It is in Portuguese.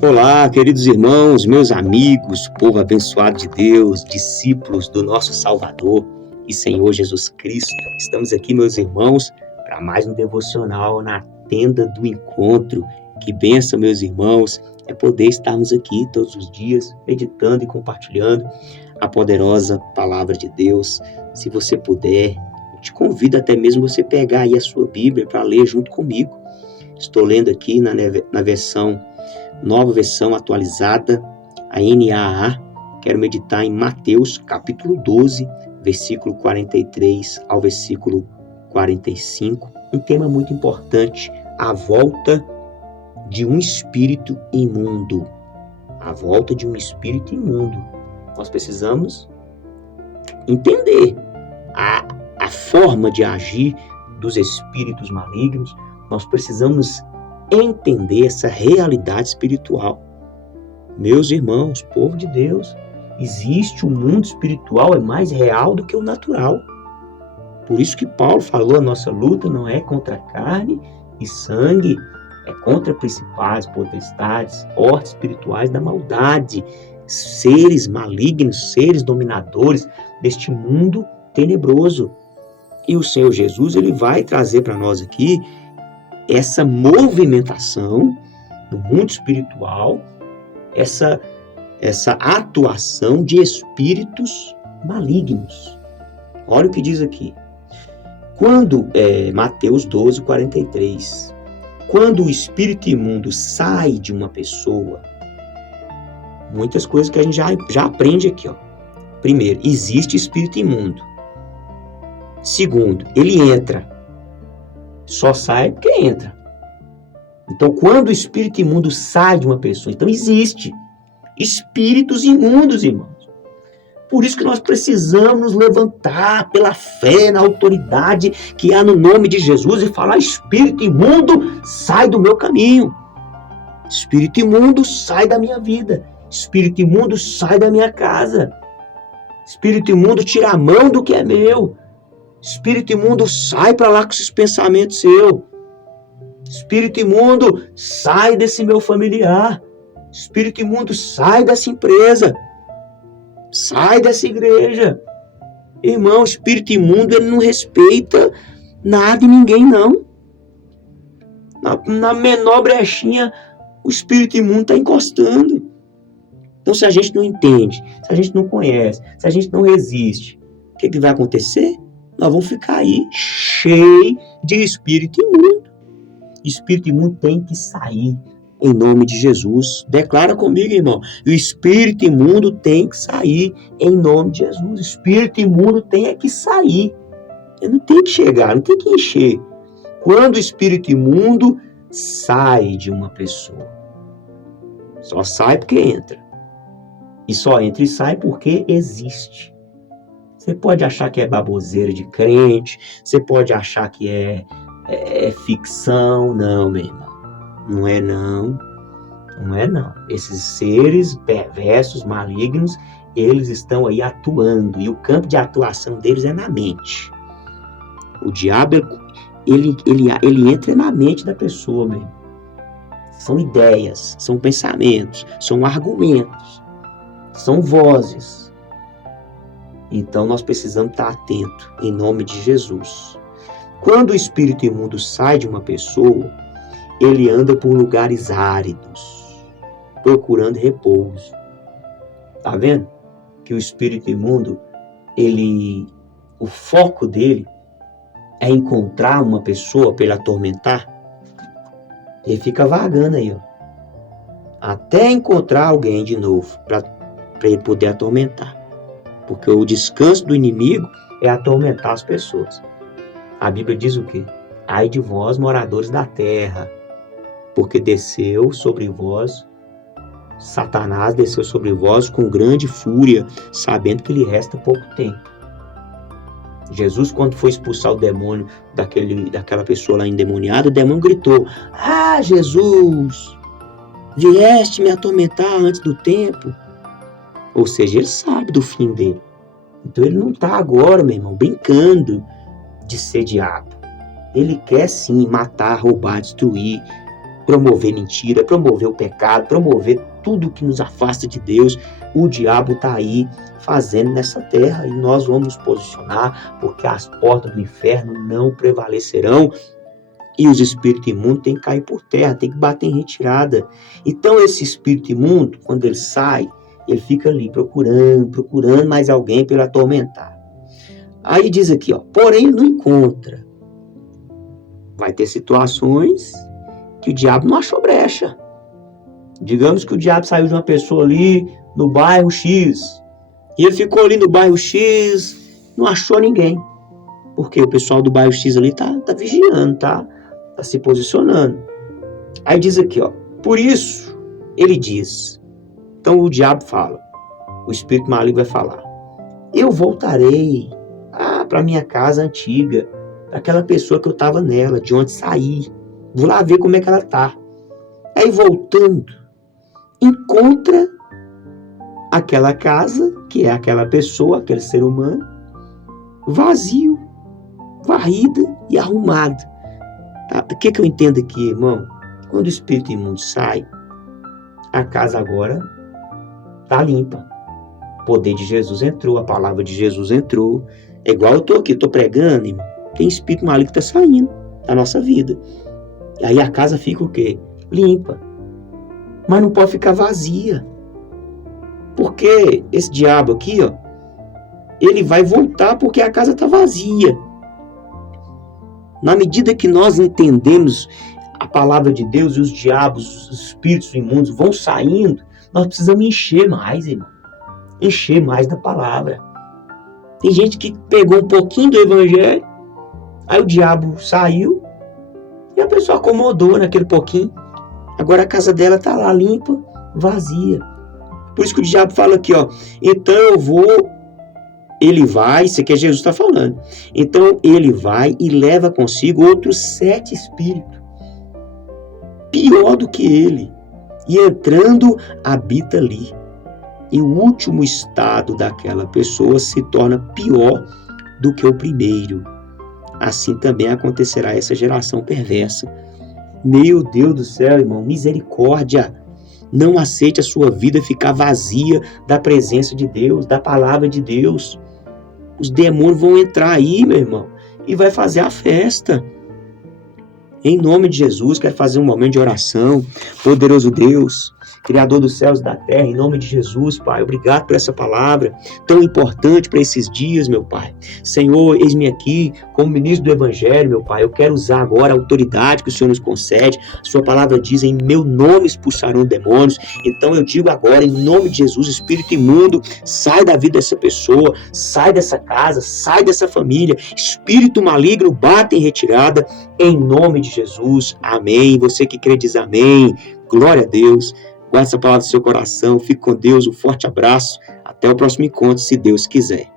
Olá, queridos irmãos, meus amigos, povo abençoado de Deus, discípulos do nosso Salvador e Senhor Jesus Cristo. Estamos aqui, meus irmãos, para mais um devocional na tenda do encontro. Que bênção, meus irmãos, é poder estarmos aqui todos os dias, meditando e compartilhando a poderosa palavra de Deus. Se você puder, eu te convido até mesmo você pegar aí a sua Bíblia para ler junto comigo. Estou lendo aqui na nova versão atualizada, a NAA. Quero meditar em Mateus, capítulo 12, versículo 43 ao versículo 45. Um tema muito importante, a volta de um espírito imundo. A volta de um espírito imundo. Nós precisamos entender a forma de agir dos espíritos malignos. Nós precisamos entender essa realidade espiritual. Meus irmãos, povo de Deus, existe um mundo espiritual, é mais real do que o natural. Por isso que Paulo falou, a nossa luta não é contra carne e sangue, é contra principados, potestades, hordas espirituais da maldade, seres malignos, seres dominadores deste mundo tenebroso. E o Senhor Jesus, ele vai trazer para nós aqui essa movimentação no mundo espiritual, essa atuação de espíritos malignos. Olha o que diz aqui. Mateus 12, 43. Quando o espírito imundo sai de uma pessoa, muitas coisas que a gente já aprende aqui. Primeiro, existe espírito imundo. Segundo, ele entra. Só sai porque entra. Então, quando o espírito imundo sai de uma pessoa, então existe espíritos imundos, irmãos. Por isso que nós precisamos nos levantar pela fé, na autoridade que há no nome de Jesus e falar: espírito imundo, sai do meu caminho. Espírito imundo, sai da minha vida. Espírito imundo, sai da minha casa. Espírito imundo, tira a mão do que é meu. Espírito imundo, sai para lá com esses pensamentos seus. Espírito imundo, sai desse meu familiar. Espírito imundo, sai dessa empresa. Sai dessa igreja. Irmão, espírito imundo, ele não respeita nada e ninguém, não. Na menor brechinha, o espírito imundo está encostando. Então, se a gente não entende, se a gente não conhece, se a gente não resiste, o que vai acontecer? Nós vamos ficar aí cheio de espírito imundo. Espírito imundo tem que sair em nome de Jesus. Declara comigo, irmão. O espírito imundo tem que sair em nome de Jesus. O espírito imundo tem que sair. Ele não tem que chegar, não tem que encher. Quando o espírito imundo sai de uma pessoa, só sai porque entra. E só entra e sai porque existe. Você pode achar que é baboseira de crente, você pode achar que é ficção. Não, meu irmão. Não é não. Não é não. Esses seres perversos, malignos, eles estão aí atuando. E o campo de atuação deles é na mente. O diabo, ele entra na mente da pessoa, meu irmão. São ideias, são pensamentos, são argumentos, são vozes. Então, nós precisamos estar atentos, em nome de Jesus. Quando o espírito imundo sai de uma pessoa, ele anda por lugares áridos, procurando repouso. Tá vendo? Que o espírito imundo, o foco dele é encontrar uma pessoa para ele atormentar. Ele fica vagando aí, até encontrar alguém de novo, para ele poder atormentar. Porque o descanso do inimigo é atormentar as pessoas. A Bíblia diz o quê? Ai de vós, moradores da terra, porque desceu sobre vós, Satanás desceu sobre vós com grande fúria, sabendo que lhe resta pouco tempo. Jesus, quando foi expulsar o demônio daquela pessoa lá endemoniada, o demônio gritou: ah, Jesus, vieste me atormentar antes do tempo. Ou seja, ele sabe do fim dele. Então ele não está agora, meu irmão, brincando de ser diabo. Ele quer sim matar, roubar, destruir, promover mentira, promover o pecado, promover tudo que nos afasta de Deus. O diabo está aí fazendo nessa terra e nós vamos nos posicionar, porque as portas do inferno não prevalecerão e os espíritos imundos têm que cair por terra, tem que bater em retirada. Então esse espírito imundo, quando ele sai, ele fica ali procurando mais alguém para ele atormentar. Aí diz aqui, porém ele não encontra. Vai ter situações que o diabo não achou brecha. Digamos que o diabo saiu de uma pessoa ali no bairro X, e ele ficou ali no bairro X, não achou ninguém. Porque o pessoal do bairro X ali tá vigiando, tá se posicionando. Aí diz aqui, por isso ele diz. Então o diabo fala, o espírito maligno vai falar: eu voltarei para minha casa antiga, aquela pessoa que eu estava nela, de onde saí. Vou lá ver como é que ela tá. Aí voltando, encontra aquela casa, que é aquela pessoa, aquele ser humano, vazio, varrida e arrumado. Tá? O que eu entendo aqui, irmão? Quando o espírito imundo sai, a casa agora está limpa. O poder de Jesus entrou, a palavra de Jesus entrou. É igual eu tô aqui, tô pregando, irmão. Tem espírito maligno que está saindo da nossa vida. E aí a casa fica o quê? Limpa. Mas não pode ficar vazia. Porque esse diabo aqui, ele vai voltar porque a casa está vazia. Na medida que nós entendemos a palavra de Deus e os diabos, os espíritos imundos vão saindo, nós precisamos encher mais, irmão. Encher mais da palavra. Tem gente que pegou um pouquinho do evangelho, aí o diabo saiu e a pessoa acomodou naquele pouquinho. Agora a casa dela está lá limpa, vazia. Por isso que o diabo fala aqui, então ele vai, isso aqui é Jesus está falando. Então ele vai e leva consigo outros 7 espíritos, pior do que ele, e entrando habita ali. E o último estado daquela pessoa se torna pior do que o primeiro. Assim também acontecerá essa geração perversa. Meu Deus do céu, irmão, misericórdia. Não aceite a sua vida ficar vazia da presença de Deus, da palavra de Deus. Os demônios vão entrar aí, meu irmão, e vai fazer a festa. Em nome de Jesus, quero fazer um momento de oração. Poderoso Deus, Criador dos céus e da terra, em nome de Jesus, Pai, obrigado por essa palavra tão importante para esses dias, meu Pai. Senhor, eis-me aqui como ministro do Evangelho, meu Pai. Eu quero usar agora a autoridade que o Senhor nos concede. A sua palavra diz, em meu nome expulsarão demônios. Então eu digo agora, em nome de Jesus, espírito imundo, sai da vida dessa pessoa, sai dessa casa, sai dessa família. Espírito maligno, bate em retirada, em nome de Jesus. Amém. Você que crê diz amém. Glória a Deus. Guarde essa palavra no seu coração. Fique com Deus. Um forte abraço. Até o próximo encontro, se Deus quiser.